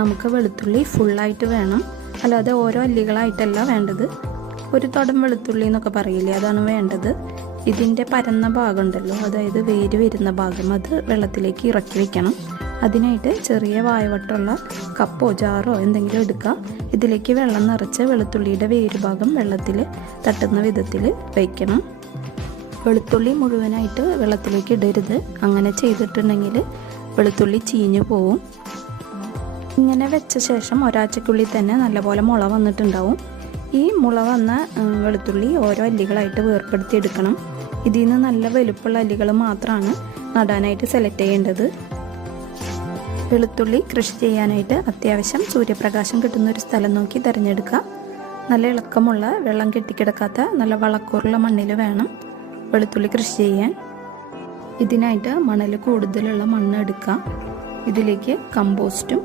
നമുക്ക് വെളുത്തുള്ളി ഫുള്ളായിട്ട് വേണം, അല്ലാതെ ഓരോ അല്ലികളായിട്ടല്ല വേണ്ടത്. ഒരു തുടം വെളുത്തുള്ളി എന്നൊക്കെ പറയില്ലേ, അതാണ് വേണ്ടത്. ഇതിൻ്റെ പരന്ന ഭാഗം ഉണ്ടല്ലോ, അതായത് വേര് വരുന്ന ഭാഗം, അത് വെള്ളത്തിലേക്ക് ഇറക്കി വെക്കണം. അതിനായിട്ട് ചെറിയ വായവട്ടമുള്ള കപ്പോ ജാറോ എന്തെങ്കിലും എടുക്കുക. ഇതിലേക്ക് വെള്ളം നിറച്ച് വെളുത്തുള്ളിയുടെ വേരുഭാഗം വെള്ളത്തിൽ തട്ടുന്ന വിധത്തിൽ വയ്ക്കണം. വെളുത്തുള്ളി മുഴുവനായിട്ട് വെള്ളത്തിലേക്ക് ഇടരുത്. അങ്ങനെ ചെയ്തിട്ടുണ്ടെങ്കിൽ വെളുത്തുള്ളി ചീഞ്ഞു പോവും. ഇങ്ങനെ വെച്ച ശേഷം ഒരാഴ്ചക്കുള്ളിൽ തന്നെ നല്ലപോലെ മുള വന്നിട്ടുണ്ടാവും. ഈ മുള വന്ന വെളുത്തുള്ളി ഓരോ അല്ലികളായിട്ട് വേർപ്പെടുത്തി എടുക്കണം. ഇതിൽ നിന്ന് നല്ല വലുപ്പമുള്ള അല്ലികൾ മാത്രമാണ് നടാനായിട്ട് സെലക്ട് ചെയ്യേണ്ടത്. വെളുത്തുള്ളി കൃഷി ചെയ്യാനായിട്ട് അത്യാവശ്യം സൂര്യപ്രകാശം കിട്ടുന്ന ഒരു സ്ഥലം നോക്കി തിരഞ്ഞെടുക്കുക. നല്ല ഇളക്കമുള്ള വെള്ളം കെട്ടിക്കിടക്കാത്ത നല്ല വളക്കൂറുള്ള മണ്ണിൽ വേണം വെളുത്തുള്ളി കൃഷി ചെയ്യാൻ. ഇതിനായിട്ട് മണൽ കൂടുതലുള്ള മണ്ണ് എടുക്കുക. ഇതിലേക്ക് കമ്പോസ്റ്റും